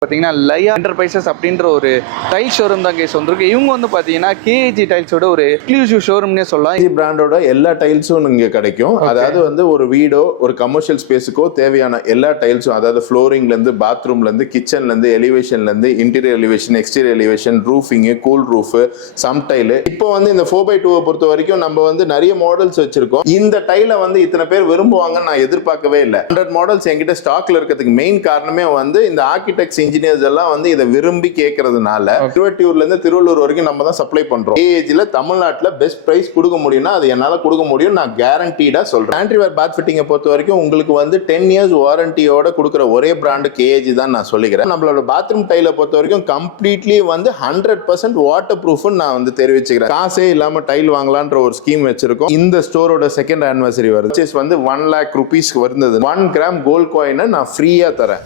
பார்த்தீங்கன்னா லையா என்டர்பிரைசஸ் அப்படின்ற ஒரு டைல் ஷோரூம் தான் கேஸ் வந்திருக்கு. இவங்க வந்து பார்த்தீங்கன்னா கேஏஜி டைல்ஸோட ஒரு எக்ஸ்க்ளூசிவ் ஷோரூம்னே சொல்லலாம். கேஏஜி பிராண்டோட எல்லா டைல்ஸும் இங்கே கிடைக்கும். அதாவது வந்து ஒரு வீடோ ஒரு கமர்ஷியல் ஸ்பேஸுக்கோ தேவையான எல்லா டைல்ஸும், அதாவது ஃப்ளோரிங்லேருந்து பாத்ரூம்லேருந்து கிச்சன்லேருந்து எலிவேஷன்லேருந்து interior elevation exterior elevation roofing cool roof some tile. இப்போ வந்து இந்த 4x2 பொறுத்த வரைக்கும் நம்ம வந்து நிறைய மாடல்ஸ் வச்சிருக்கோம். இந்த டைலை வந்து இத்தனை பேர் விரும்புவாங்கன்னு நான் எதிர்பார்க்கவே இல்லை. 100 மாடல்ஸ் என்கிட்ட ஸ்டாக்ல இருக்கிறதுக்கு மெயின் காரணமே வந்து இந்த ஆர்கிடெக்ட்ஸ் இன்ஜினியர்ஸ் எல்லாம் வந்து இதை விரும்பி கேட்கறதுனால திருவட்டியூர்ல இருந்து திருவள்ளூர் வரைக்கும் நம்ம தான் சப்ளை பண்றோம். கேஏஜில தமிழ்நாட்டில் பெஸ்ட் பிரைஸ் கொடுக்க முடியும்னா அது என்னால கொடுக்க முடியும், நான் கேரண்டீடா சொல்றேன். சானிட்டரி பாத் ஃபிட்டிங்கை பொறுத்த வரைக்கும் உங்களுக்கு வந்து 10 இயர்ஸ் வாரண்டியோட கொடுக்குற ஒரே பிராண்ட் கேஏஜி தான் நான் சொல்லிக்கிறேன். நம்மளோட பாத்ரூம் டைலை பொறுத்த வரைக்கும் கம்ப்ளீட்லி வந்து 100% வாட்டர் ப்ரூஃப் நான் வந்து தெரிவிச்சுக்கிறேன். காசே இல்லாம டைல் வாங்கலான்ற ஒரு ஸ்கீம் வச்சிருக்கோம். இந்த ஸ்டோரோட செகண்ட் ஆனிவர்சரி வருது வந்து 1 lakh rupees வருது. 1 கிராம் கோல்ட் காயினை நான் ஃப்ரீயா தரேன்.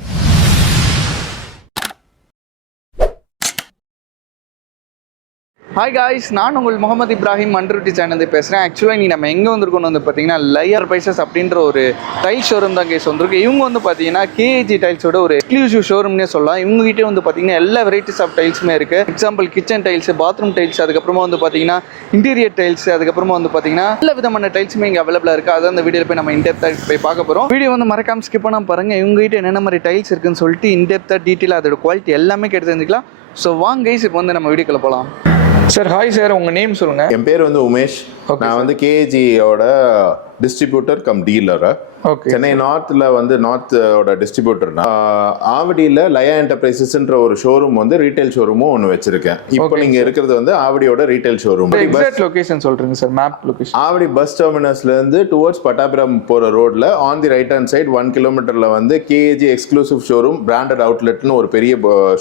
ஹாய் காய்ஸ், நான் உங்கள் முகமது இப்ராஹிம் மன்ருட்டி சேனல் பேசுகிறேன். ஆக்சுவலாக நீ நம்ம எங்கே வந்திருக்கோம் வந்து பார்த்தீங்கன்னா லையா என்டர்பிரைசஸ் அப்படின்ற ஒரு டைல் ஷோரூம் தான் கேஸ் வந்திருக்கு. இவங்க வந்து பார்த்தீங்கன்னா கேஏஜி டைல்ஸோட ஒரு எக்ஸ்க்ளூசிவ் ஷோரூம்னே சொல்லலாம். இவங்ககிட்டே வந்து பார்த்தீங்கன்னா எல்லா வெரைட்டிஸ் ஆஃப் டைல்ஸுமே இருக்குது. Example kitchen tiles, bathroom tiles, அதுக்கப்புறமா வந்து பார்த்தீங்கன்னா இன்டீரியர் டைல்ஸ், அதுக்கப்புறமா வந்து பார்த்தீங்கன்னா எல்லா விதமான டைல்ஸுமே இங்கே அவைலபிளாக இருக்குது. அதான் அந்த வீடியோவில் போய் நம்ம இன்டெப்த்தாக போய் பார்க்க போகிறோம். வீடியோ வந்து மறக்காம ஸ்கிப் பண்ணாம பாருங்கள். இவங்ககிட்ட என்னென்ன மாதிரி டைல்ஸ் இருக்குன்னு சொல்லிட்டு இன்டெப்த்தாக டீட்டெயிலாக அதோட குவாலிட்டி எல்லாமே கேட்டு தெரிஞ்சுக்கலாம். ஸோ வாங்க கைஸ், இப்போ வந்து நம்ம வீடியோக்குள்ள போகலாம். சார் ஹாய் சார், உங்கள் நேம் சொல்லுங்கள். என் பேர் வந்து உமேஷ். நான் வந்து கேஏஜியோட டிஸ்ட்ரிபியூட்டர் கம் டீலர். சென்னை நார்த்ல வந்து நார்த்தோட டிஸ்ட்ரிபியூட்டர்னா ஆவடியில் லயா என்டர்பிரைசஸ்ன்ற ஒரு ஷோரூம் வந்து ரீட்டைல் ஷோரூமும் ஒன்று வச்சிருக்கேன். இப்போ நீங்க இருக்கிறது வந்து ஆவடியோட ரீட்டைல் ஷோரூம். எக்ஸாக்ட் லொகேஷன் சொல்றீங்க sir? Map location Avadi bus டெர்மினஸ்ல இருந்து டுவர்ட்ஸ் பட்டாபிரம் போற ரோட்ல on the right hand side 1 கிலோமீட்டர்ல வந்து கேஏஜி எக்ஸ்க்ளூசிவ் ஷோரூம் பிராண்டட் அவுட்லெட்னு ஒரு பெரிய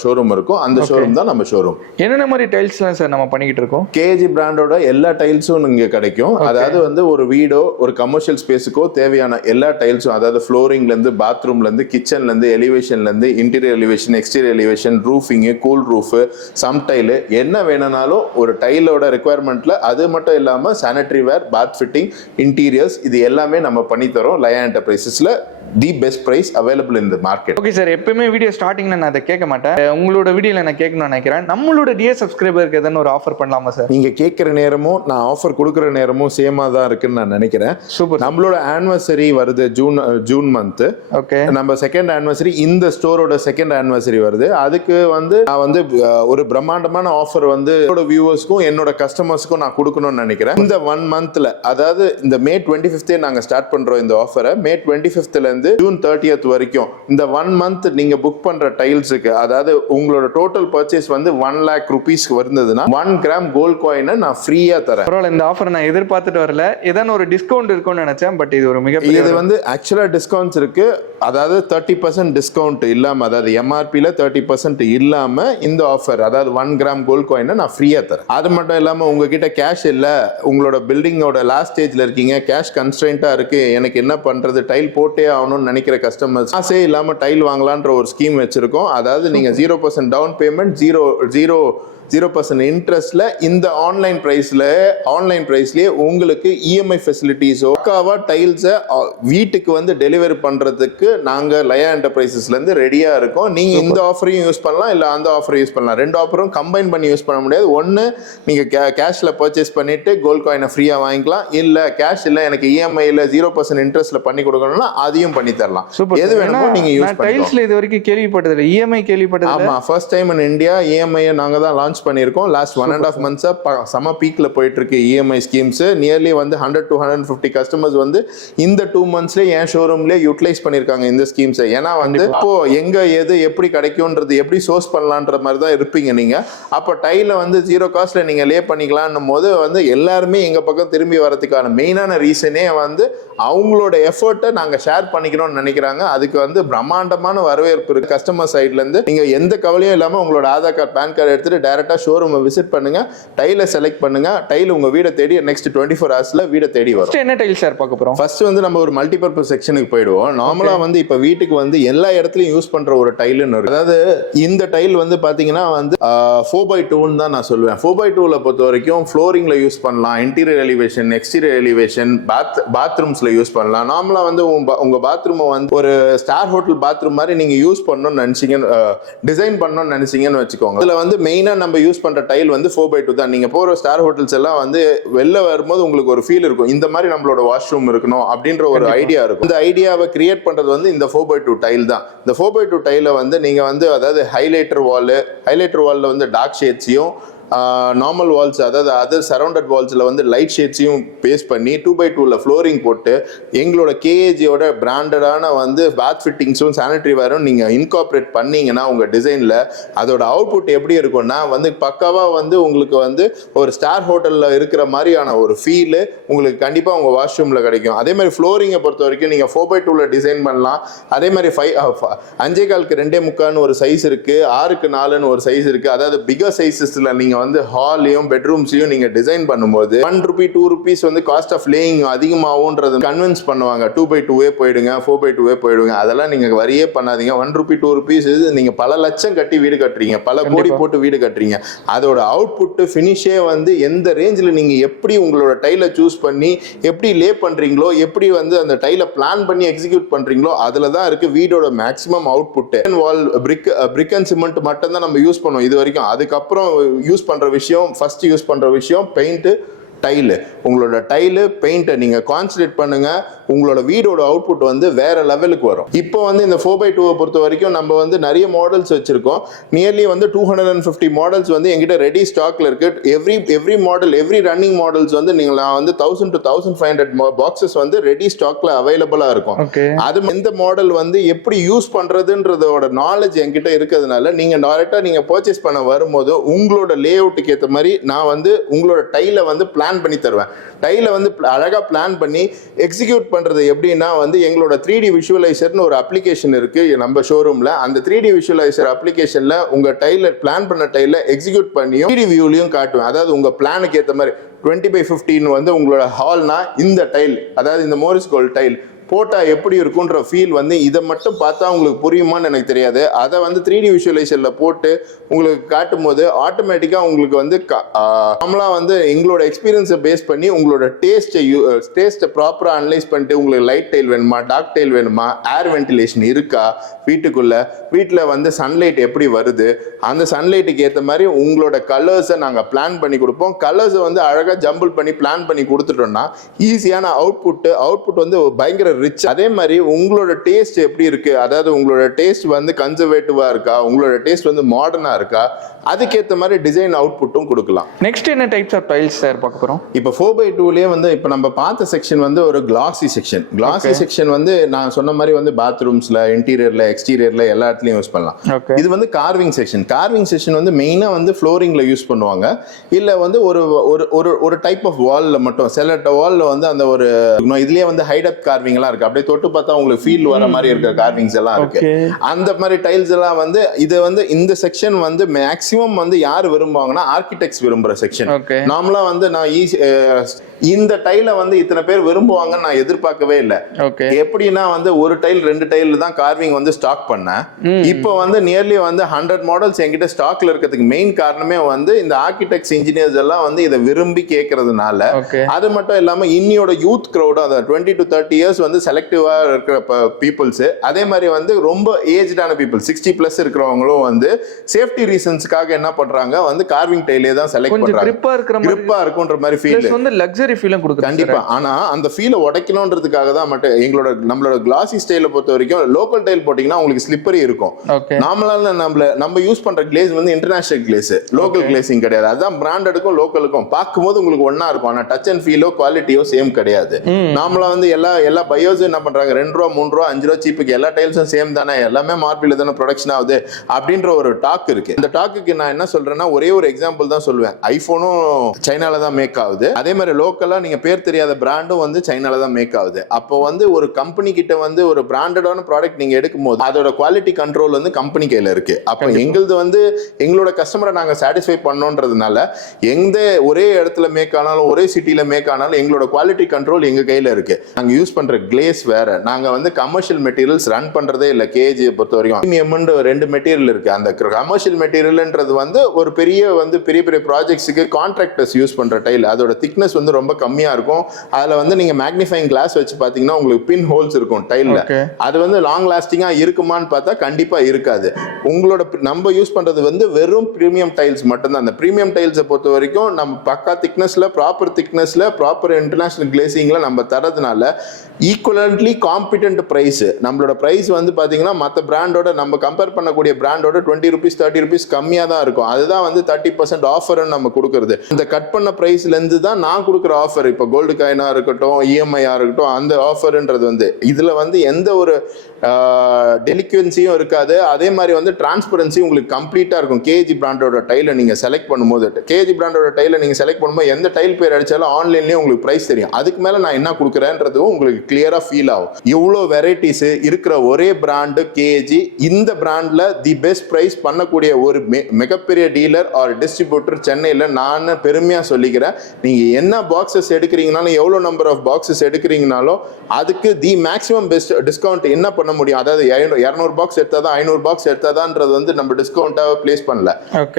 ஷோரூம் இருக்கும். அந்த ஷோரூம் தான் நம்ம ஷோரூம். என்னென்ன மாதிரி டைல்ஸ்லாம் சார் நம்ம பண்ணிக்கிட்டு இருக்கோம்? கேஏஜி பிராண்டோட எல்லா டைல்ஸும் இங்க கிடைக்கும். அதாவது வந்து ஒரு வீடோ ஒரு கமர்ஷியல் ஸ்பேஸுக்கோ தேவையான எல்லா டைல்ஸும், அதாவது ஃப்ளோரிங்ல இருந்து பாத்ரூம்ல இருந்து கிச்சன்ல இருந்து எலிவேஷன்ல இருந்து interior elevation exterior elevation roofing cool roof some tile என்ன வேணும்னாலும் ஒரு டைலோட ரெக்குவயர்மெண்ட்ல, அது மட்டும் இல்லாம sanitary ware, bath fitting, interiors, இது எல்லாமே நம்ம பண்ணி தரோம். லயா என்டர்பிரைசஸ்ல the best price available in the market. Okay sir, எப்பவுமே வீடியோ ஸ்டார்டிங்ல நான் அதை கேட்க மாட்டேன். உங்களோட வீடியோல நான் கேட்கணும்னு நினைக்கிறேன். நம்மளோட டியர் சப்ஸ்கிரைபருக்கு எதனா ஒரு ஆஃபர் பண்ணலாமா சார்? நீங்க கேட்கிற நேரமும் நான் ஆஃபர் கொடுக்குற நேரமும் சேமா தான் இருக்குன்னு நான் நினைக்கிறேன். சூப்பர். நம்மளோட ஆனிவர்சரி வருது ஜூன் மந்த். ஓகே, நம்ம செகண்ட் ஆனிவர்சரி, இந்த ஸ்டோரோட செகண்ட் ஆனிவர்சரி வருது. அதுக்கு வந்து நான் வந்து ஒரு பிரம்மாண்டமான ஆஃபர் வந்து என்னோட வியூவர்ஸ்க்கும் என்னோட கஸ்டமர்ஸ்க்கும் நான் கொடுக்கணும்னு நினைக்கிறேன். இந்த 1 மந்த்ல, அதாவது இந்த மே 25th நாங்க ஸ்டார்ட் பண்றோம் இந்த ஆஃபரை. மே 25th இருந்து ஜூன் 30th வரைக்கும் இந்த 1 மந்த் நீங்க புக் பண்ற டைல்ஸுக்கு, அதாவது உங்களோட டோட்டல் பர்ச்சேஸ் வந்து 1 lakh rupees வருந்ததுன்னா 1 கிராம் கோல்ட் காயினை நான் ஃப்ரீயா தரேன். பரவாயில்ல, இந்த ஆஃபர் நான் எதிர்பார்த்துட்டு வரல. ஏதாவது ஒரு டிஸ்கவுண்ட் இருக்கும்னு நினைச்சேன், பட் இது ஒரு மிகப்பெரிய, இது வந்து ஆக்சுவலா டிஸ்கவுண்ட்ஸ் இருக்கு. அதாவது 30% டிஸ்கவுண்ட் இல்லாம, அதாவது எம்ஆர்பில 30% இல்லாம இந்த ஆஃபர், அதாவது 1 கிராம் கோல்ட் காயினை நான் ஃப்ரீயா தரேன். அது மட்டும் இல்லாம உங்ககிட்ட கேஷ் இல்ல, உங்களோட பில்டிங்கோட லாஸ்ட் ஸ்டேஜ்ல இருக்கீங்க, கேஷ் கன்ஸ்ட்ரெயின்ட்டா இருக்கு, எனக்கு என்ன பண்றது, டைல் போட்டே ஆகணும்னு நினைக்கிற கஸ்டமர்ஸ் காசே இல்லாம டைல் வாங்கலான்ற ஒரு ஸ்கீம் வச்சிருக்கோம். அதாவது நீங்க 0% டவுன் பேமெண்ட், 0% இன்ட்ரெஸ்ட்ல இந்த ஆன்லைன் பிரைஸ்லயே உங்களுக்கு இஎம்ஐ ஃபெசிலிட்டிஸோ பக்காவா டைல்ஸை வீட்டுக்கு வந்து டெலிவரி பண்றதுக்கு நாங்க லயா என்டர்பிரைசஸ்ல இருந்து ரெடியா இருக்கோம். நீங்க இந்த ஆஃபரையும் யூஸ் பண்ணலாம், இல்ல அந்த ஆஃபரையும் யூஸ் பண்ணலாம். 2 ஆஃபரும் கம்பைன் பண்ணி யூஸ் பண்ண முடியாது. ஒன்னு நீங்க கேஷ்ல பர்ச்சேஸ் பண்ணிட்டு கோல்ட் காயினை ஃப்ரீயா வாங்கிக்கலாம், இல்ல கேஷ் இல்ல எனக்கு இஎம்ஐல 0% இன்ட்ரெஸ்ட்ல பண்ணி கொடுக்கணும்னா அதையும் பண்ணி தரலாம். எது வேணுமோ நீங்க யூஸ் பண்ணலாம். டைல்ஸ்ல இது வரைக்கும் கேள்விப்பட்டதில்லை, இஎம்ஐ கேள்விப்பட்டது. ஆமா, first time in India EMI நாங்க தான் லான்ச் பண்ணியிருக்கோம். லாஸ்ட் 1.5 months சம பீக்ல போயிட்டு இருக்கு இஎம்ஐ ஸ்கீம்ஸ். நியர்லி வந்து 100 to 150 கஸ்டமர்ஸ் வந்து இந்த 2 monthsல என் ஷோரூம்ல யூட்டிலைஸ் பண்ணிருக்காங்க இந்த ஸ்கீம்ஸ். ஏன்னா வந்து இப்போ எங்க எது எப்படி கிடைக்கும்ன்றது, எப்படி சோர்ஸ் பண்ணலான்ற மாதிரி தான் இருப்பீங்க நீங்க. அப்போ டைல வந்து 0 காஸ்ட்ல நீங்க லே பண்ணிக்கலாம்னும் போது வந்து எல்லாருமே எங்க பக்கம் திரும்பி வரதுக்கான மெயினான ரீசனே வந்து அவங்களோட எஃபர்ட்டை நாங்க ஷேர் பண்ணிக்கணும்னு நினைக்கிறாங்க. அதுக்கு வந்து பிரம்மாண்டமான வரவேற்பு இருக்கு கஸ்டமர் சைட்ல இருந்து. நீங்க எந்த கவலையும் இல்லாம உங்களோட ஆதார் கார்டு, பேன் கார்டு எடுத்துட்டு டைரக்டா டைரக்டா ஷோரூமை விசிட் பண்ணுங்க, டைலை செலக்ட் பண்ணுங்க, டைல் உங்க வீடை தேடி நெக்ஸ்ட் 24 ஹவர்ஸ்ல வீடை தேடி வரும். என்ன டைல் சார் பார்க்க போறோம்? ஃபர்ஸ்ட் வந்து நம்ம ஒரு மல்டிபர்பஸ் செக்ஷனுக்கு போயிடுவோம். நார்மலா வந்து இப்ப வீட்டுக்கு வந்து எல்லா இடத்துலயும் யூஸ் பண்ற ஒரு டைல்னு இருக்கு. அதாவது இந்த டைல் வந்து பாத்தீங்கன்னா வந்து 4x2 தான் நான் சொல்லுவேன். 4x2ல பொறுத்த வரைக்கும் ஃப்ளோரிங்ல யூஸ் பண்ணலாம், இன்டீரியர் எலிவேஷன், எக்ஸ்டீரியர் எலிவேஷன், பாத்ரூம்ஸ்ல யூஸ் பண்ணலாம். நார்மலா வந்து உங்க பாத்ரூமை வந்து ஒரு ஸ்டார் ஹோட்டல் பாத்ரூம் மாதிரி நீங்க யூஸ் பண்ணணும்னு நினைச்சீங்க, டிசைன் பண்ணணும்னு நினைச்சீங்கன்னு வச்சுக்கோங்க. இதுல வந்து மெயினா நம்ம யூஸ் பண்ற டைல் வந்து 4x2 தான். நீங்க போற ஸ்டார் ஹோட்டல்ஸ் எல்லாம் வந்து வெளில வரும்போது உங்களுக்கு ஒரு ஃபீல் இருக்கும், இந்த மாதிரி நம்மளோட வாஷ்ரூம் இருக்கணும் அப்படின்ற ஒரு ஐடியா இருக்கும். இந்த ஐடியாவை கிரியேட் பண்றது வந்து இந்த 4x2 டைல் தான். இந்த 4x2 டைல வந்து நீங்க வந்து அதாவது ஹைலைட்டர் வால்ல வந்து டார்க் ஷேட்ஸையும், நார்மல் வால்ஸ் அதாவது அதர் சரௌண்டட் வால்ஸ்ல வந்து லைட் ஷேட்ஸையும் பேஸ் பண்ணி 2x2ல ஃப்ளோரிங் போட்டு எங்களோட கேஏஜியோட பிராண்டடான வந்து பாத் ஃபிட்டிங்ஸும் சானிட்டரி வேரும் நீங்க இன்கார்பரேட் பண்ணீங்கன்னா உங்க டிசைன்ல அதோட அவுட்புட் எப்படி இருக்கும்னா வந்து பக்காவா வந்து உங்களுக்கு வந்து ஒரு ஸ்டார் ஹோட்டல்ல இருக்கிற மாதிரியான ஒரு ஃபீல் உங்களுக்கு கண்டிப்பா உங்க வாஷ்ரூம்ல கிடைக்கும். அதே மாதிரி ஃப்ளோரிங்கை பொறுத்த வரைக்கும் நீங்க 4x2ல டிசைன் பண்ணலாம். அதே மாதிரி 5.25க்கு 2.25 ஒரு சைஸ் இருக்கு, 6க்கு 4ன்னு ஒரு சைஸ் இருக்கு. அதாவது பிகர் சைஸஸ்ல நீங்க வந்து ஹாலையும் பெட்ரூம்ஸையும் நீங்க டிசைன் பண்ணும்போது 1 ரூபி 2 rupees வந்து காஸ்ட் ஆஃப் லேயிங் அதிகமாகும்ன்றது கன்வின்ஸ் பண்ணுவாங்க. 2x2 போயிடுங்க, 4x2 போயிடுங்க. அதெல்லாம் நீங்க வரியே பண்ணாதீங்க. 1 ரூபி 2 rupees நீங்க பல லட்சம் கட்டி வீடு கட்டுறீங்க, பல கோடி போட்டு வீடு கட்டுறீங்க. அதோட அவுட்புட் ஃபினிஷே வந்து எந்த ரேஞ்சில் நீங்க எப்படி உங்களோட டைலை சூஸ் பண்ணி எப்படி லே பண்றீங்களோ, எப்படி வந்து அந்த டைலை பிளான் பண்ணி எக்ஸிக்யூட் பண்றீங்களோ அதுல தான் இருக்கு வீடோட maximum output. Wall brick and cement மட்டும் தான் நம்ம யூஸ் பண்ணுவோம் இது வரைக்கும். அதுக்கப்புறம் யூஸ் பண்ற விஷயம், ஃபர்ஸ்ட் யூஸ் பண்ற விஷயம் பெயிண்ட், டைலு. உங்களோட டைலு பெயிண்ட்டை நீங்க கான்சன்ட்ரேட் பண்ணுங்க, உங்களோட வீடோட அவுட்புட் வந்து வேற லெவலுக்கு வரும். இப்போ வந்து இந்த 4x2 பொறுத்த வரைக்கும் நம்ம வந்து நிறைய மாடல்ஸ் வச்சிருக்கோம். நியர்லி வந்து 250 மாடல்ஸ் வந்து எங்கிட்ட ரெடி ஸ்டாக்ல இருக்கு. Every model, every running models வந்து நான் வந்து 1000 to 1500 பாக்ஸஸ் வந்து ரெடி ஸ்டாக்ல அவைலபிளா இருக்கும். அது எந்த மாடல் வந்து எப்படி யூஸ் பண்றதுன்றதோட நாலேஜ் என்கிட்ட இருக்கிறதுனால நீங்க டைரக்டா நீங்க பர்ச்சேஸ் பண்ண வரும்போது உங்களோட லே அவுட்டுக்கு ஏற்ற மாதிரி நான் வந்து உங்களோட டைலை வந்து பிளான் பண்ணி தருவேன். டைலை வந்து அழகா பிளான் பண்ணி எக்ஸிக்யூட் பண்றது எப்படின்னா வந்து எங்களோட 3D விஷுவலைசர்னு ஒரு அப்ளிகேஷன் இருக்கு நம்ம ஷோரூம்ல. அந்த 3D விஷுவலைசர் அப்ளிகேஷன்ல உங்க டைல பிளான் பண்ண டைல எக்ஸிக்யூட் பண்ணியும் 3D வியூலையும் காட்டுவேன். அதாவது உங்க பிளானுக்கு ஏற்ற மாதிரி 20x15 வந்து உங்களோட ஹால்னா இந்த டைல், அதாவது இந்த மோரிஸ் கோல்ட் டைல் போட்டா எப்படி இருக்குன்ற ஃபீல் வந்து இதை மட்டும் பார்த்தா உங்களுக்கு புரியுமான்னு எனக்கு தெரியாது. அதை வந்து 3D விஷுவலைசர்ல போட்டு உங்களுக்கு காட்டும் போது ஆட்டோமேட்டிக்கா உங்களுக்கு வந்து நார்மலா வந்து எங்களோட எக்ஸ்பீரியன்ஸை பேஸ் பண்ணி உங்களோட டேஸ்ட்டை ப்ராப்பரா அனலைஸ் பண்ணிட்டு உங்களுக்கு லைட் டைல் வேணுமா, டார்க் டைல் வேணுமா, ஏர் வென்டிலேஷன் இருக்கா வீட்டுக்குள்ள, வீட்டில் வந்து சன்லைட் எப்படி வருது, அந்த சன்லைட்டுக்கு ஏற்ற மாதிரி உங்களோட கலர்ஸை நாங்கள் பிளான் பண்ணி கொடுப்போம். கலர்ஸை வந்து அழகாக ஜம்பிள் பண்ணி பிளான் பண்ணி கொடுத்துட்டோம்னா ஈஸியான அவுட்புட் வந்து பயங்கர ரிச். அதே மாதிரி உங்களோட டேஸ்ட் எப்படி இருக்கு, அதாவது உங்களோட டேஸ்ட் வந்து கன்சர்வேட்டிவா இருக்கா, உங்களோட டேஸ்ட் வந்து மாடர்னா இருக்கா, அதுக்கேற்ற மாதிரி டிசைன் அவுட்புட்டும் கொடுக்கலாம். நெக்ஸ்ட் என்ன டைப்ஸ் ஆஃப் டைல்ஸ் சார் பார்க்க போறோம்? இப்போ 4x2லயே வந்து இப்போ நம்ம பார்த்த செக்ஷன் வந்து ஒரு கிளாசி செக்ஷன். கிளாசி செக்ஷன் வந்து நான் சொன்ன மாதிரி வந்து பாத்ரூம்ஸ்ல, இன்டீரியர்ல, எக்ஸ்டீரியர்ல எல்லா இடத்துலயும் யூஸ் பண்ணலாம். இது வந்து கார்விங் செக்ஷன். கார்விங் செக்ஷன் வந்து மெயினா வந்து ஃப்ளோரிங்ல யூஸ் பண்ணுவாங்க, இல்ல வந்து ஒரு டைப் ஆஃப் வால்ல மட்டும். சில வால்ல வந்து அந்த ஒரு இதுலயே வந்து ஹைட் அப் கார்விங் எல்லாம் இருக்கு, அப்படியே தொட்டு பார்த்தா உங்களுக்கு ஃபீல் வர மாதிரி இருக்கிற கார்விங்ஸ் எல்லாம் இருக்கு. அந்த மாதிரி டைல்ஸ் எல்லாம் வந்து இது வந்து இந்த செக்ஷன் வந்து மேக்ஸிமம் வந்து யார் விரும்புவாங்கன்னா ஆர்கிடெக்ட்ஸ் விரும்புற செக்ஷன். நார்மலா வந்து நான் இந்த டைலை வந்து இத்தனை பேர் விரும்புவாங்கன்னு நான் எதிர்பார்க்கவே இல்லை. எப்படின்னா வந்து ஒரு டைல் 2 டைல் தான் கார்விங் வந்து ஸ்டாக் பண்ணேன். இப்போ வந்து நியர்லி வந்து 100 மாடல்ஸ் என்கிட்ட ஸ்டாக்ல இருக்கிறதுக்கு மெயின் காரணமே வந்து இந்த ஆர்கிடெக்ட்ஸ், இன்ஜினியர்ஸ் எல்லாம் வந்து இதை விரும்பி கேட்கறதுனால. அது மட்டும் இல்லாம இன்னியோட யூத் கிரௌட், அந்த 20 to 30 இயர்ஸ் வந்து செலக்டிவா இருக்கிற பீப்புள்ஸ், அதே மாதிரி வந்து ரொம்ப ஏஜ்டான பீப்புள் 60+ இருக்கிறவங்களும் வந்து சேஃப்டி ரீசன்ஸ்க்காக என்ன பண்றாங்க வந்து கார்விங் டைலே தான் செலக்ட் பண்றாங்க. கிரிப்பா இருக்குன்ற மாதிரி ஃபீல் வந்து லக்ஸரி ஃபீலும் கொடுக்குது. கண்டிப்பா. ஆனா அந்த ஃபீலை உடைக்கணும்ன்றதுக்காக தான் மட்டும் நம்மளோட கிளாசி ஸ்டைல பொறுத்த வரைக்கும் லோக்கல் டைல் போட்டீங்கன்னா உங்களுக்கு ஸ்லிப்பரி இருக்கும். நார்மலான நம்ம யூஸ் பண்ற கிளேஸ் வந்து இன்டர்நேஷனல் கிளேஸ், லோக்கல் கிளேசிங் கிடையாது. அதுதான் பிராண்டடுக்கும் லோக்கலுக்கும் பார்க்கும்போது உங்களுக்கு ஒன்னா இருக்கும், ஆனா டச் அண்ட் ஃபீலோ குவாலிட்டியோ சேம் கிடையாது. நார்மலா வந்து எல்லா பயோஸ் என்ன பண்றாங்க, 2 ரூபா 3 ரூபா 5 ரூபா சீப்புக்கு எல்லா டைல்ஸும் சேம் தானே, எல்லாமே மார்பிள் தானே ப்ரொடக்ஷன் ஆகுது அப்படின்ற ஒரு டாக் இருக்கு. இந்த டாக்குக்கு நான் என்ன சொல்றேன்னா ஒரே ஒரு எக்ஸாம்பிள் தான் சொல்லுவேன். ஐபோனும் சைனால தான் மேக் ஆகுது. அதே மாதிரி லோக்கல் லோக்கலா நீங்க பேர் தெரியாத பிராண்டும் வந்து சைனால தான் மேக் ஆகுது. அப்போ வந்து ஒரு கம்பெனி கிட்ட வந்து ஒரு பிராண்டடான ப்ராடக்ட் நீங்க எடுக்கும் போது அதோட குவாலிட்டி கண்ட்ரோல் வந்து கம்பெனி கையில இருக்கு. அப்போ எங்களுது வந்து எங்களோட கஸ்டமரை நாங்க சாட்டிஸ்ஃபை பண்ணோன்றதுனால எந்த ஒரே இடத்துல மேக் ஆனாலும் ஒரே சிட்டில மேக் ஆனாலும் எங்களோட குவாலிட்டி கண்ட்ரோல் எங்க கையில இருக்கு. நாங்க யூஸ் பண்ற கிளேஸ் வேற. நாங்க வந்து கமர்ஷியல் மெட்டீரியல்ஸ் ரன் பண்றதே இல்ல. கேஜியை பொறுத்த வரைக்கும் பிரீமியம்ன்ற ரெண்டு மெட்டீரியல் இருக்கு. அந்த கமர்ஷியல் மெட்டீரியல்ன்றது வந்து ஒரு பெரிய பெரிய ப்ராஜெக்ட்ஸுக்கு கான்ட்ராக்டர்ஸ் யூஸ் பண்ற டைல். அதோட திக்னஸ் வந்து ரொம்ப கம்மியா இருக்கும். அதுல வந்து நீங்க மேக்னிஃபைங் கிளாஸ் வச்சு பாத்தீங்கன்னா உங்களுக்கு பின் ஹோல்ஸ் இருக்கும் டைல்ல. அது வந்து லாங் லாஸ்டிங்கா இருக்குமான்னு பார்த்தா கண்டிப்பா இருக்காது. உங்களோட நம்ம யூஸ் பண்றது வந்து வெறும் பிரீமியம் டைல்ஸ் மட்டும்தான். அந்த பிரீமியம் டைல்ஸை பொறுத்த வரைக்கும் நம்ம பக்கா திக்னஸ்ல ப்ராப்பர் இன்டர்நேஷனல் கிளேசிங்ல நம்ம தரதுனால ஈக்குவலன்ட்லி காம்பிடென்ட் பிரைஸ். நம்மளோட பிரைஸ் வந்து பாத்தீங்கன்னா மற்ற பிராண்டோட நம்ம கம்பேர் பண்ணக்கூடிய பிராண்டோட 20 ரூபீஸ் 30 ரூபீஸ் கம்மியா தான் இருக்கும். அதுதான் வந்து 30% ஆஃபர் நம்ம கொடுக்கறது. இந்த கட் பண்ண பிரைஸ்ல இருந்து தான் நான் கொடுக்குற ஆஃபர். இப்போ கோல்டு காயினா இருக்கட்டும், இஎம்ஐயா இருக்கட்டும், அந்த ஆஃபர்ன்றது வந்து இதுல வந்து எந்த ஒரு டெலிக்வன்சியும் இருக்காது. அதே மாதிரி வந்து டிரான்ஸ்பரன்சி உங்களுக்கு கம்ப்ளீட்டா இருக்கும். கேஜி பிராண்டோட டைலை நீங்க செலக்ட் பண்ணும்போது எந்த டைல் பேர் அடிச்சாலும் ஆன்லைன்லயே உங்களுக்கு பிரைஸ் தெரியும். அதுக்கு மேல நான் என்ன கொடுக்குறேன்றதும் உங்களுக்கு கிளியரா ஃபீல் ஆகும். இவ்வளோ வெரைட்டிஸ் இருக்கிற ஒரே பிராண்டு கேஜி. இந்த பிராண்ட்ல தி பெஸ்ட் பிரைஸ் பண்ணக்கூடிய ஒரு மிகப்பெரிய டீலர் ஆர் டிஸ்ட்ரிபியூட்டர் சென்னையில நான் பெருமையா சொல்லிக்கிறேன். நீங்க என்ன பாக்ஸஸ் எடுக்கிறீங்கனாலும் எவ்வளவு நம்பர் ஆஃப் பாக்ஸஸ் எடுக்கிறீங்கனாலும் அதுக்கு தி மேக்ஸிமம் பெஸ்ட் டிஸ்கவுண்ட் என்ன பண்ண முடியும். அதாவது 200 பாக்ஸ் எடுத்தாதான் 500 பாக்ஸ் எடுத்தாதான்றது வந்து நம்ம டிஸ்கவுண்டாக பிளேஸ் பண்ணல.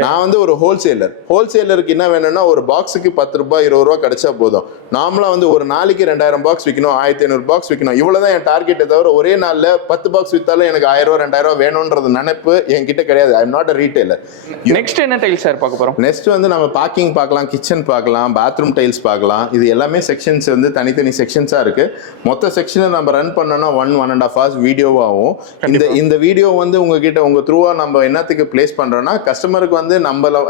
நான் வந்து ஒரு ஹோல்சேலருக்கு என்ன வேணும்னா ஒரு பாக்ஸுக்கு 10 ரூபாய் 20 ரூபாய் கிடைச்சா போதும். நாமளா வந்து ஒரு நாளைக்கு 2000 பாக்ஸ் விற்கணும், 1500 பாக்ஸ் விற்கணும், இவ்வளவுதான் என் டார்கெட்டை தவிர ஒரே நாள்ல 10 பாக்ஸ் வித்தாலும் எனக்கு 1000 ரூபாய் 2000 ரூபாய் வேணும்ன்றது நினைப்பு என்கிட்ட கிடையாது. I am not a retailer. Next என்ன டைல்ஸ் சார் பார்க்க போறோம்? நெக்ஸ்ட் வந்து நம்ம பார்க்கிங் பார்க்கலாம், கிச்சன் பார்க்கலாம், பாத்ரூம் டைல்ஸ் பார்க்கலாம். இது எல்லாமே செக்ஷன்ஸ் வந்து தனித்தனி செக்ஷன்ஸா இருக்கு. மொத்த செக்ஷனை நம்ம ரன் பண்ணோம்னா 1.5 hours வீடியோவாகும். இந்த வீடியோ வந்து உங்ககிட்ட உங்க த்ரூவா நம்ம என்னத்துக்கு பிளேஸ் பண்றோம்னா கஸ்டமருக்கு வந்து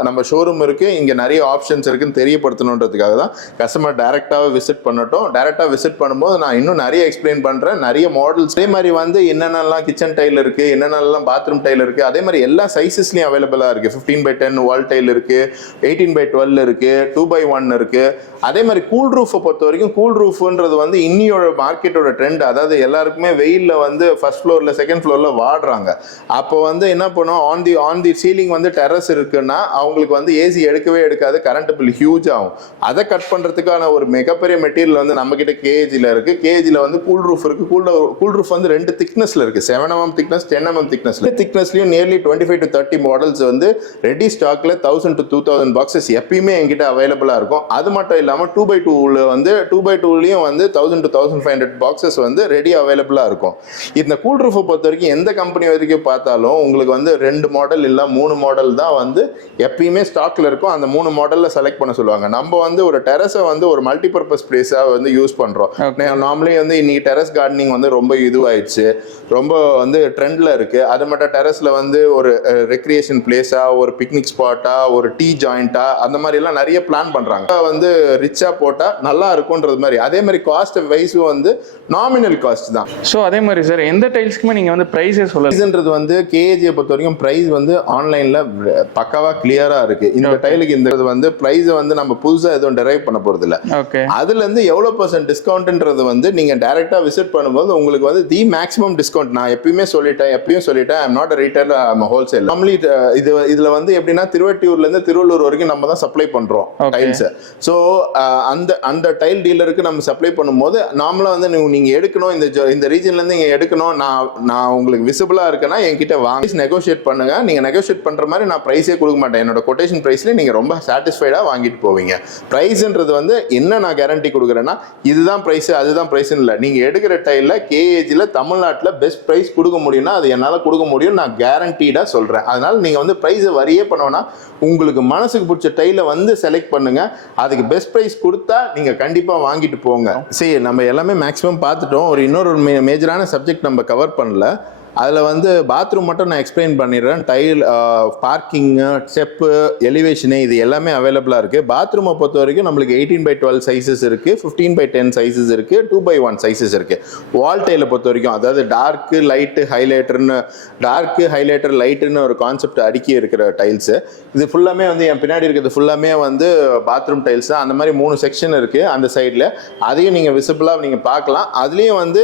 நம்ம ஷோரூம் இருக்கு, இங்க நிறைய ஆப்ஷன்ஸ் இருக்குன்னு தெரியப்படுத்தணுன்றதுக்காக தான் கஸ்டமர் டைரக்டாக விசிட் பண்ணட்டும். டைரக்டா விசிட் பண்ணும்போது நான் இன்னும் நிறைய எக்ஸ்பிளைன் பண்றேன், நிறைய மாடல்ஸ். அதே மாதிரி வந்து என்னென்னலாம் கிச்சன் டைல் இருக்கு, என்னென்னலாம் பாத்ரூம் டைல் இருக்கு, அதே மாதிரி எல்லா சைஸஸ்லயும் அவைலபிளா இருக்கு. 15x10 வால் டைல் இருக்கு, 18x12 இருக்கு, 2x1 இருக்கு. அதே மாதிரி கூல் ரூஃபை பொறுத்த வரைக்கும் கூல் ரூஃப்ன்றது வந்து இன்னியோட மார்க்கெட்டோட ட்ரெண்ட். அதாவது எல்லாருக்குமே வெயில்ல வந்து ஃபர்ஸ்ட் ஃப்ளோர்ல செகண்ட் ஃப்ளோர்ல வாடுறாங்க. அப்போ வந்து என்ன பண்ணும், ஆன் தி சீலிங் வந்து டெரஸ் இருக்குன்னா அவங்களுக்கு வந்து ஏசி எடுக்கவே எடுக்காது, கரண்ட் பில் ஹியூஜ் ஆகும். அதை கட் பண்றதுக்கான ஒரு மிகப்பெரிய மெட்டீரியல் வந்து நம்ம கிட்ட கேஜில இருக்கு. கேஜில வந்து கூல் ரூஃப் இருக்கு. கூல் ரூஃப் வந்து 2 திக்னஸ்ல இருக்கு, 7mm திக்னஸ், 10mm திக்னஸ்ல. திக்னஸ்லயும் நியர்லி 25 to 30 மாடல்ஸ் வந்து ரெடி ஸ்டாக்ல 1000 to 2000 பாக்ஸஸ் எப்பயுமே என்கிட்ட அவைலபிளா இருக்கும். அது மட்டும் இல்லாம 2x2 வந்து 2x2லயும் வந்து 1000 to 1500 பாக்ஸஸ் வந்து ரெடி அவைலபிளா இருக்கும். இந்த கூல் ரூஃபை பொறுத்த வரைக்கும் எந்த கம்பெனி வரைக்கும் பார்த்தாலும் உங்களுக்கு வந்து 2 மாடல் இல்ல 3 மாடல் தான் வந்து எப்பயுமே ஸ்டாக்ல இருக்கும். அந்த 3 மாடல்ல செலக்ட் பண்ண சொல்லுவாங்க. நம்ம வந்து ஒரு டெரஸை வந்து ஒரு மல்டிபர்பஸ் பிளேஸா வந்து யூஸ் பண்றோம். நார்மலி வந்து இன்னைக்கு டெரஸ் கார்டனிங் வந்து ரொம்ப இதுவாயிடுச்சு, ரொம்ப வந்து ட்ரெண்ட்ல இருக்கு. அது மட்டும் டெரஸ்ல வந்து ஒரு ரெக்ரியேஷன் பிளேஸா, ஒரு பிக்னிக் ஸ்பாட்டா, ஒரு டீ ஜாயிண்டா, அந்த மாதிரி எல்லாம் நிறைய பிளான் பண்றாங்க. வந்து ரிச்சா போட்டா நல்லா இருக்கும்ன்றது மாதிரி. அதே மாதிரி காஸ்ட் வைஸும் வந்து நாமினல் காஸ்ட் தான். ஸோ அதே மாதிரி சார் எந்த டைல்ஸ்க்குமே நீங்க வந்து பிரைஸே சொல்லணுன்றது வந்து கேஜியை பொறுத்த வரைக்கும் பிரைஸ் வந்து ஆன்லைன்ல பக்காவா கிளியரா இருக்கு. இந்த டைலுக்கு இந்த வந்து பிரைஸ் வந்து நம்ம புதுசா எதுவும் டெரைவ் பண்ண போறது இல்ல. அதுல இருந்து எவ்வளவு % டிஸ்கவுண்ட்ன்றது வந்து நீங்க டைரக்டா விசிட் பண்ணும்போது உங்களுக்கு வந்து தி மேக்ஸிமம் டிஸ்கவுண்ட். நான் எப்பயும் சொல்லிட்டேன் I am not a retailer, I am wholesale. Normally இதுல வந்து எப்படின்னா திருவொற்றியூர்ல இருந்து திருவள்ளூர் வரைக்கும் நம்ம தான் சப்ளை பண்றோம் டைல்ஸ். ஸோ அந்த டைல் டீலருக்கு நம்ம சப்ளை பண்ணும்போது நார்மலா வந்து நீங்க எடுக்கணும், இந்த ரீஜன்ல இருந்து நீங்க எடுக்கணும், நான் உங்களுக்கு விசிபிளா இருக்கேன்னா என்கிட்ட வாங்கி நெகோஷியேட் பண்ணுங்க. நீங்க நெகோஷியேட் பண்ற மாதிரி நான் பிரைஸே கொடுக்க மாட்டேன். என்னோட கொட்டேஷன் பிரைஸ்ல நீங்க ரொம்ப சாட்டிஸ்ஃபைடா வாங்கிட்டு போவீங்க. பிரைஸ்ன்றது வந்து என்ன நான் கேரண்டி கொடுக்குறேன்னா இதுதான் பிரைஸ் அதுதான் பிரைஸ் இல்லை. நீங்க எடுக்கிற டைல்ல கேஏஜில தமிழ்நாட்டில் பெஸ்ட் பிரைஸ் கொடுக்க முடியும்னா அது என்னால கொடுக்க முடியும், நான் கேரண்டீடா சொல்றேன். அதனால நீங்க வந்து பிரைஸ் வரியே பண்ணோம்னா உங்களுக்கு மனசுக்கு பிடிச்ச டைல வந்து செலக்ட் பண்ணுங்க. அதுக்கு பெஸ்ட் பிரைஸ் கொடுத்தா நீங்க கண்டிப்பா வாங்கிட்டு போங்க. சரி, நம்ம எல்லாமே மேக்ஸிமம் பார்த்துட்டோம். இன்னொரு மேஜரான சப்ஜெக்ட் நம்ம கவர் பண்ணல. அதில் வந்து பாத்ரூம் மட்டும் நான் எக்ஸ்பிளைன் பண்ணிடுறேன். டைல், பார்க்கிங்கு, ஸ்டெப்பு, எலிவேஷனு இது எல்லாமே அவைலபிளாக இருக்குது. பாத்ரூமை பொறுத்த வரைக்கும் நம்மளுக்கு 18x12 சைஸஸ் இருக்குது, 15x10 சைஸஸ் இருக்குது, 2x1 சைஸஸ் இருக்குது. வால் டைலை பொறுத்த வரைக்கும் அதாவது டார்க்கு, லைட்டு, ஹைலைட்டர்னு, டார்க்கு, ஹைலைட்டர், லைட்டுன்னு ஒரு கான்செப்ட் அடுக்கி இருக்கிற டைல்ஸு. இது ஃபுல்லாமே வந்து என் பின்னாடி இருக்கிறது ஃபுல்லாமே வந்து பாத்ரூம் டைல்ஸ் தான். அந்த மாதிரி 3 செக்ஷன் இருக்குது அந்த சைடில். அதையும் நீங்கள் விசிபிளாக நீங்கள் பார்க்கலாம். அதுலேயும் வந்து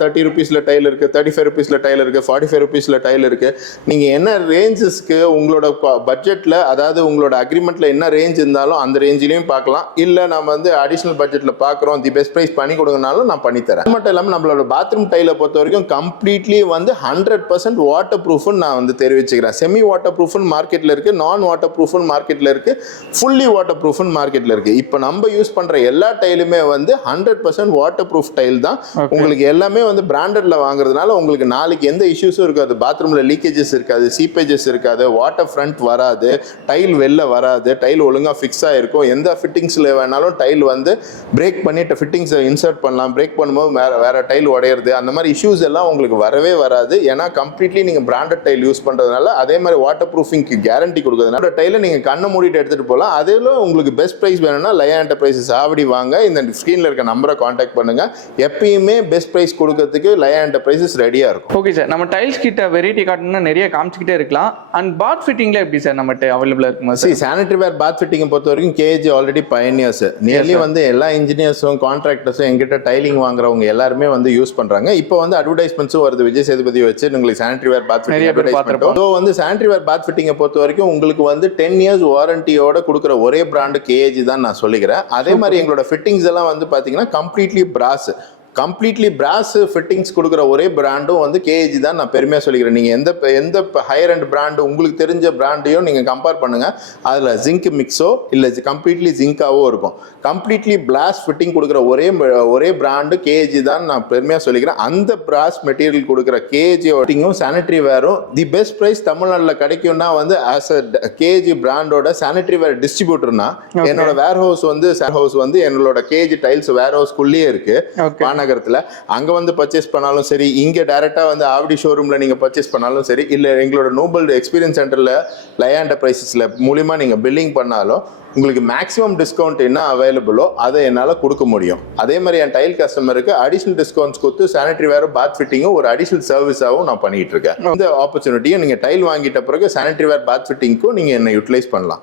30 ருபீஸில் டைல் இருக்குது, 35 ருபீஸில் டைல் இருக்குது, 45 ருபீஸில் டைல் இருக்குது. நீங்கள் என்ன ரேஞ்சஸ்க்கு உங்களோட பட்ஜெட்டில், அதாவது உங்களோட அக்ரிமெண்ட்டில் என்ன ரேஞ்ச் இருந்தாலும் அந்த ரேஞ்சிலையும் பார்க்கலாம். இல்லை நம்ம வந்து அடிஷ்னல் பட்ஜெட்டில் பார்க்குறோம், தி பெஸ்ட் ப்ரைஸ் பண்ணி கொடுங்கனாலும் நான் பண்ணித்தரேன். அது மட்டும் இல்லாமல் நம்மளோட பாத்ரூம் டைலை பொறுத்த வரைக்கும் கம்ப்ளீட்லி வந்து 100% வாட்டர் ப்ரூஃப்னு நான் வந்து தெரிவிச்சுக்கிறேன். செமி வாட்டர் ப்ரூஃப்னு மார்க்கெட்டில் இருக்குது, நான் வாட்டர் ப்ரூஃப்னு மார்க்கெட்டில் இருக்குது, ஃபுல்லி வாட்டர் ப்ரூஃப்னு மார்க்கெட்டில் இருக்குது. இப்போ நம்ம யூஸ் பண்ணுற எல்லா டைலுமே வந்து 100% வாட்டர் ப்ரூஃப் டைல் தான். உங்களுக்கு எல்லாமே வந்து பிராண்டட்ல வாங்குறதுனால உங்களுக்கு நாளைக்கு எந்த இஷ்யூஸும் இருக்காது. பாத்ரூம்ல லீக்கேஜஸ் இருக்காது, சீப்பேஜஸ் இருக்காது, வாட்டர் ஃப்ரண்ட் வராது, டைல் வெளில வராது, டைல் ஒழுங்கா ஃபிக்ஸ் ஆயிருக்கும். எந்த ஃபிட்டிங்ஸ்ல வேணாலும் டைல் வந்து பிரேக் பண்ணிட்டு ஃபிட்டிங்ஸை இன்சர்ட் பண்ணலாம். பிரேக் பண்ணும்போது வேற டைல் உடையிறது, அந்த மாதிரி இஷ்யூஸ் எல்லாம் உங்களுக்கு வரவே வராது. ஏன்னா கம்ப்ளீட்லி நீங்க பிராண்டட் டைல் யூஸ் பண்றதுனால, அதே மாதிரி வாட்டர் ப்ரூஃபிங்க்கு கேரண்டி கொடுக்குறதுனால டைலை நீங்க கண்ணை மூடிட்டு எடுத்துட்டு போகலாம். அதில் உங்களுக்கு பெஸ்ட் ப்ரைஸ் வேணும்னா லயா என்டர்பிரைசஸ் ஆவடி வாங்க. இந்த ஸ்கிரீன்ல இருக்க நம்பரை கான்டாக்ட் பண்ணுங்க. எப்பயுமே பெஸ்ட் பிரைஸ் கொடுக்கிறதுக்கு லயா என்டர்பிரைசஸ் ரெடியா இருக்கும். ஓகே சார், நம்ம டைல்ஸ் கிட்ட வெரைட்டி காட்டணும்னா நிறைய காமிச்சிக்கிட்டே இருக்கலாம். அண்ட் பாத் ஃபிட்டிங்ல எப்படி சார் நம்மகிட்ட அவைலபிளா இருக்குமா sir? Sanitary ware bath fitting பொறுத்த வரைக்கும் கேஜி ஆல்ரெடி பயனியர்ஸ். நியர்லி வந்து எல்லா இன்ஜினியர்ஸும் கான்ட்ராக்டர்ஸும் எங்கிட்ட டைலிங் வாங்குறவங்க எல்லாருமே வந்து யூஸ் பண்றாங்க. இப்போ வந்து அட்வர்டைஸ்மெண்ட்ஸும் வருது, விஜய் சேதுபதி வச்சு உங்களுக்கு sanitary ware bath fitting advertisement. So வந்து சானிட்டரி வேர் பாத் ஃபிட்டிங்கை பொறுத்த வரைக்கும் உங்களுக்கு வந்து 10 இயர்ஸ் வாரண்டியோட கொடுக்குற ஒரே பிராண்டு கேஜி தான் நான் சொல்லிக்கிறேன். அதே மாதிரி எங்களோட ஃபிட்டிங்ஸ் எல்லாம் வந்து பாத்தீங்கன்னா கம்ப்ளீட்லி பிராஸ் ஃபிட்டிங்ஸ் கொடுக்குற ஒரே பிராண்டும் வந்து கேஜி தான் நான் பெருமையாக சொல்லிக்கிறேன். நீங்கள் எந்த ஹையர் அண்ட் பிராண்டு உங்களுக்கு தெரிஞ்ச பிராண்டையும் நீங்கள் கம்பேர் பண்ணுங்கள், அதில் ஜிங்க் மிக்ஸோ இல்லை கம்ப்ளீட்லி ஜிங்காவோ இருக்கும். கம்ப்ளீட்லி பிளாஸ் ஃபிட்டிங் கொடுக்குற ஒரே பிராண்டு கேஜி தான் நான் பெருமையாக சொல்லிக்கிறேன். அந்த பிராஸ் மெட்டீரியல் கொடுக்குற கேஜி ஃபிட்டிங்கும் சானிட்டரி வேரும் தி பெஸ்ட் ப்ரைஸ் தமிழ்நாட்டில் கிடைக்கும்னா வந்து ஆஸ் அ கேஜி பிராண்டோட சானிட்டரி வேர் டிஸ்ட்ரிபியூட்டர்னா என்னோட வேர் ஹவுஸ் வந்து என்னோட கேஜி டைல்ஸ் வேர் ஹவுஸ்க்குள்ளேயே இருக்கு நகரத்துல. அங்க வந்து பர்ச்சேஸ் பண்ணாலும் சரி, இங்க டைரக்டா வந்து ஆவடி ஷோரூம்ல நீங்க பர்ச்சேஸ் பண்ணாலும் சரி, இல்ல எங்களோட நோபல் எக்ஸ்பீரியன்ஸ் சென்டர்ல லயா என்டர்பிரைசஸ்ல மூலமா நீங்க பில்லிங் பண்ணாலும் உங்களுக்கு மேக்ஸிமம் டிஸ்கவுண்ட் என்ன அவைலபிளோ அதை என்னால் கொடுக்க முடியும். அதே மாதிரி என் டைல் கஸ்டமருக்கு அடிஷனல் டிஸ்கவுண்ட்ஸ் கொடுத்து சானிட்டரி வேரும் பாத் ஃபிட்டிங்கும் ஒரு அடிஷனல் சர்வீஸாகவும் நான் பண்ணிட்டு இருக்கேன். இந்த ஆப்பர்ச்சுனிட்டியும் நீங்கள் டைல் வாங்கிட்ட பிறகு சானிட்டரி வேர் பாத் ஃபிட்டிங்க்கும் நீங்கள் என்ன யூட்டிலைஸ் பண்ணலாம்.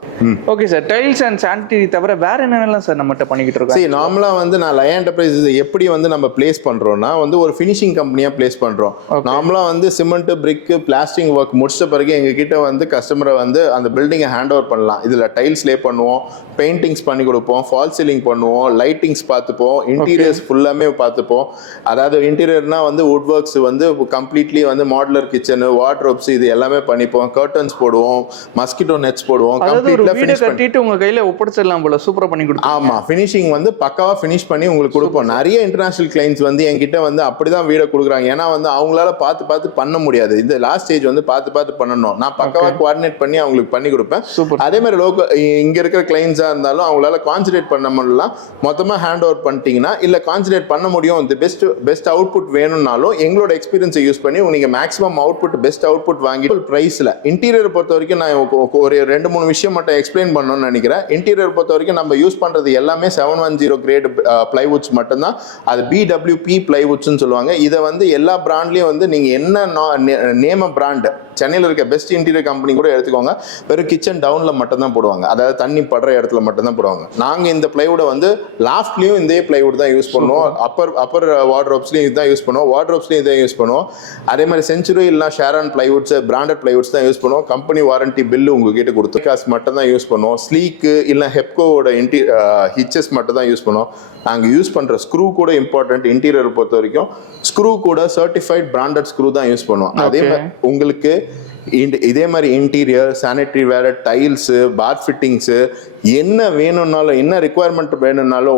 Okay sir, tiles and sanitary தவிர வேற என்னென்னலாம் சார் நம்மகிட்ட பண்ணிக்கிட்டு இருக்கோம்? சரி, நார்மலாக வந்து நான் லயா என்டர்பிரைசஸ் எப்படி வந்து நம்ம பிளேஸ் பண்ணுறோம்னா வந்து ஒரு ஃபினிஷிங் கம்பெனியாக பிளேஸ் பண்ணுறோம். நார்மலாக வந்து சிமெண்ட், பிரிக்கு, பிளாஸ்டிங் ஒர்க் முடிச்ச பிறகு எங்ககிட்ட வந்து கஸ்டமரை வந்து அந்த பில்டிங்கை ஹேண்ட் ஓவர் பண்ணலாம். இதில் டைல்ஸ் லே பண்ணுவோம், பெயிண்டிங்ஸ் பண்ணி கொடுப்போம், ஃபால் சீலிங் பண்ணுவோம், லைட்டிங்ஸ் பார்த்துப்போம், இன்டீரியர்ஸ் ஃபுல்லாமே பார்த்துப்போம். அதாவது இன்டீரியர்னா வந்து வுட் ஒர்க்ஸ் வந்து கம்ப்ளீட்லி வந்து மாடுலர் கிச்சனு, வார்ட்ரோப்ஸ் இது எல்லாமே பண்ணிப்போம். கர்டன்ஸ் போடுவோம், மஸ்கிட்டோ நெட்ஸ் போடுவோம். கம்ப்ளீட்டா ஃபினிஷ் கட்டிட்டு உங்க கையில ஒப்படைச்சிடலாம் போல, சூப்பரா பண்ணி கொடுப்போம். ஆமா, ஃபினிஷிங் வந்து பக்காவா ஃபினிஷ் பண்ணி உங்களுக்கு கொடுப்போம். நிறைய இன்டர்நேஷனல் கிளைண்ட்ஸ் வந்து என்கிட்ட வந்து அப்படிதான் வீடை கொடுக்குறாங்க. ஏன்னா வந்து அவங்களால பார்த்து பண்ண முடியாது. இந்த லாஸ்ட் ஸ்டேஜ் வந்து பார்த்து பண்ணணும். நான் பக்காவா கோஆர்டினேட் பண்ணி அவங்களுக்கு பண்ணி கொடுப்பேன். அதே மாதிரி இங்க இருக்கிற கிளைண்ட்ஸா இருந்தாலும் அவங்களால கான்சன்ட்ரேட் பண்ண முடியலாம், மொத்தமா ஹேண்ட் ஓவர் பண்ணிட்டீங்கன்னா, இல்ல கான்சன்ட்ரேட் பண்ண முடியும், பெஸ்ட் அவுட்புட் வேணும்னாலும் எங்களோட எக்ஸ்பீரியன்ஸை யூஸ் பண்ணி நீங்க மேக்ஸிமம் அவுட்புட், பெஸ்ட் அவுட்புட் வாங்கி பிரைஸ்ல. இன்டீரியர் பொறுத்த வரைக்கும் நான் ஒரு 2-3 விஷயம் மட்டும் எக்ஸ்பிளைன் பண்ணணும்னு நினைக்கிறேன். இன்டீரியர் பொறுத்த வரைக்கும் நம்ம யூஸ் பண்றது எல்லாமே 710 கிரேட் பிளைவுட்ஸ் மட்டும்தான். அது BWP பிளைவுட்ஸ்னு சொல்லுவாங்க. இதை வந்து எல்லா பிராண்ட்லயும் வந்து நீங்க என்ன நேம பிராண்ட் சென்னையில் இருக்க பெஸ்ட் இன்டீரியர் கம்பெனி கூட எடுத்துக்கோங்க, வெறும் கிச்சன் டவுன்ல மட்டும் தான் போடுவாங்க. அதாவது தண்ணி படுற இடத்துல மட்டும் தான் போடுவாங்க. நாங்க இந்த பிளைவுட வந்து லாஃப்ட்லயும் இந்த பிளைவுட் தான் யூஸ் பண்ணுவோம், அப்பர் வார்ட்ரோப்ஸ்லயும் இதுதான் யூஸ் பண்ணுவோம், வார்ட்ரோப்ஸ்லயும் இதை யூஸ் பண்ணுவோம். அதே மாதிரி செஞ்சுரி இல்ல ஷேரான் பிளைவுட்ஸ், பிராண்டட் பிளைவுட்ஸ் தான் யூஸ் பண்ணுவோம். கம்பெனி வாரண்டி பில்லு உங்ககிட்ட கொடுத்து காசு மட்டும் தான் யூஸ் பண்ணுவோம். ஸ்லீக்கு இல்ல ஹெப்கோவோட ஹிச்சஸ் மட்டும் தான் யூஸ் பண்ணுவோம். நாங்க யூஸ் பண்ற ஸ்க்ரூ கூட இம்பார்ட்டன்ட். இன்டீரியர் பொறுத்த வரைக்கும் ஸ்க்ரூ கூட சர்டிஃபைட் பிராண்டட் ஸ்க்ரூ தான் யூஸ் பண்ணுவோம். அதே மாதிரி உங்களுக்கு இதே மாதிரி இன்டீரியர், சானிட்டரி வேர், டைல்ஸு, பாத் ஃபிட்டிங்ஸு என்ன வேணும்னாலும், என்ன ரிக்குவயர்மெண்ட் வேணும்னாலும்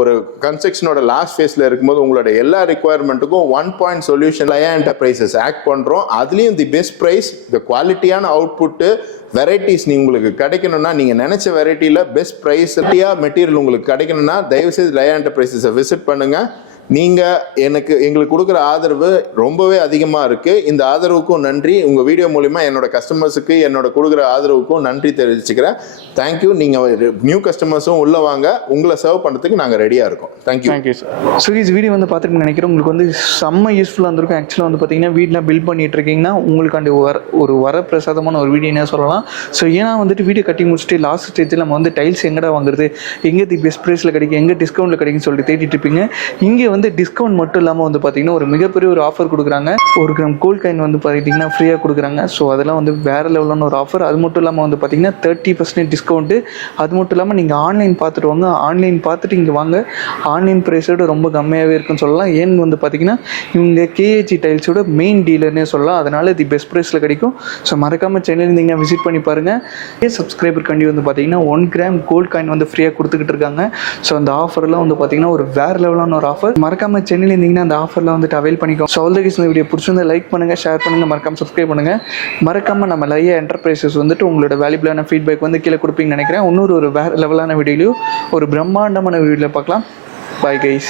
ஒரு கன்ஸ்ட்ரக்ஷனோட லாஸ்ட் ஃபேஸில் இருக்கும்போது உங்களோட எல்லா ரிக்குவயர்மெண்ட்டுக்கும் 1 பாயிண்ட் சொல்யூஷன் லயா என்டர்பிரைசஸ் ஆக்ட் பண்ணுறோம். அதுலேயும் தி பெஸ்ட் ப்ரைஸ், தி குவாலிட்டியான அவுட்புட்டு, வெரைட்டிஸ் உங்களுக்கு கிடைக்கணும்னா, நீங்கள் நினைச்ச வெரைட்டியில் பெஸ்ட் ப்ரைஸ் மெட்டீரியல் உங்களுக்கு கிடைக்கணும்னா தயவுசெய்து லயா என்டர்பிரைசஸை விசிட் பண்ணுங்க. எங்களுக்கு கொடுக்குற ஆதரவு ரொம்பவே அதிகமாக இருக்குது. இந்த ஆதரவுக்கும் நன்றி. உங்கள் வீடியோ மூலிமா என்னோட கஸ்டமர்ஸுக்கு என்னோட கொடுக்குற ஆதரவுக்கும் நன்றி தெரிவிச்சுக்கிறேன். தேங்க்யூ. நீங்கள் நியூ கஸ்டமர்ஸும் உள்ள வாங்க, உங்களை சர்வ் பண்ணுறதுக்கு நாங்கள் ரெடியாக இருக்கோம். Thank you sir. ஸோ இந்த வீடியோ வந்து பார்த்துட்டு நினைக்கிறேன் உங்களுக்கு வந்து செம்ம யூஸ்ஃபுல்லாக இருந்திருக்கும். ஆக்சுவலாக வந்து பார்த்தீங்கன்னா வீட்டில் பில்ட் பண்ணிட்டு இருக்கீங்கன்னா உங்களுக்காண்டி ஒரு வரப்பிரசாதமான ஒரு வீடியோ என்ன சொல்லலாம். ஸோ ஏன்னா வந்துட்டு வீடியோ கட்டி முடிச்சுட்டு லாஸ்ட் ஸ்டேஜில் நம்ம வந்து டைல்ஸ் எங்கடா வாங்குறது, எங்கே பெஸ்ட் ப்ரைஸில் கிடைக்கும், எங்கே டிஸ்கவுண்ட்டில் கிடைக்குன்னு சொல்லிட்டு தேடிட்டு இருப்பீங்க. இங்கே வந்து டிஸ்கவுண்ட் மட்டும் இல்லாமல் வந்து பார்த்தீங்கன்னா ஒரு மிகப்பெரிய ஒரு ஆஃபர் கொடுக்குறாங்க. 1 கிராம் கோல்ட் காயின் வந்து பார்த்தீங்கன்னா ஃப்ரீயாக கொடுக்குறாங்க. ஸோ அதெல்லாம் வந்து வேறு லெவலான ஒரு ஆஃபர். அது மட்டும் இல்லாமல் வந்து பார்த்தீங்கன்னா 30% டிஸ்கவுண்ட்டு. அது மட்டும் இல்லாமல் நீங்கள் ஆன்லைன் பார்த்துட்டு வாங்க, ஆன்லைன் பார்த்துட்டு இங்கே வாங்க. ஆன்லைன் ப்ரைஸோட ரொம்ப கம்மியாகவே இருக்குன்னு சொல்லலாம். ஏன்னு வந்து பார்த்தீங்கன்னா இவங்க கேஏஜி டைல்ஸோட மெயின் டீலர்னே சொல்லலாம். அதனால் இது பெஸ்ட் ப்ரைஸில் கிடைக்கும். ஸோ மறக்காமல் சேனல் நீங்கள் விசிட் பண்ணி பாருங்கள். சப்ஸ்கிரைபர் கண்டி வந்து பார்த்தீங்கன்னா 1 கிராம் கோல்ட் காயின் வந்து ஃப்ரீயாக கொடுத்துக்கிட்டு இருக்காங்க. ஸோ அந்த ஆஃபர்லாம் வந்து பார்த்தீங்கன்னா ஒரு வேறு லெவலான ஒரு ஆஃபர். மறக்காம சேனல் இருந்தீங்கன்னா அந்த ஆஃபர்லாம் வந்துட்டு அவைல் பண்ணிக்கோ. ஸோ ஆல் தி இந்த வீடியோ பிடிச்சிருந்தா லைக் பண்ணுங்கள், ஷேர் பண்ணுங்கள், மறக்காம சப்ஸ்கிரைப் பண்ணுங்கள். மறக்காம நம்ம லையா என்டர்பிரைசஸ் வந்துட்டு உங்களோட வேல்யூபிளான ஃபீட்பேக் வந்து கீழே கொடுப்பீங்கன்னு நினைக்கிறேன். இன்னொரு வேறு லெவலான வீடியோலையும் ஒரு பிரம்மாண்டமான வீடியோவில் பார்க்கலாம். Bye guys.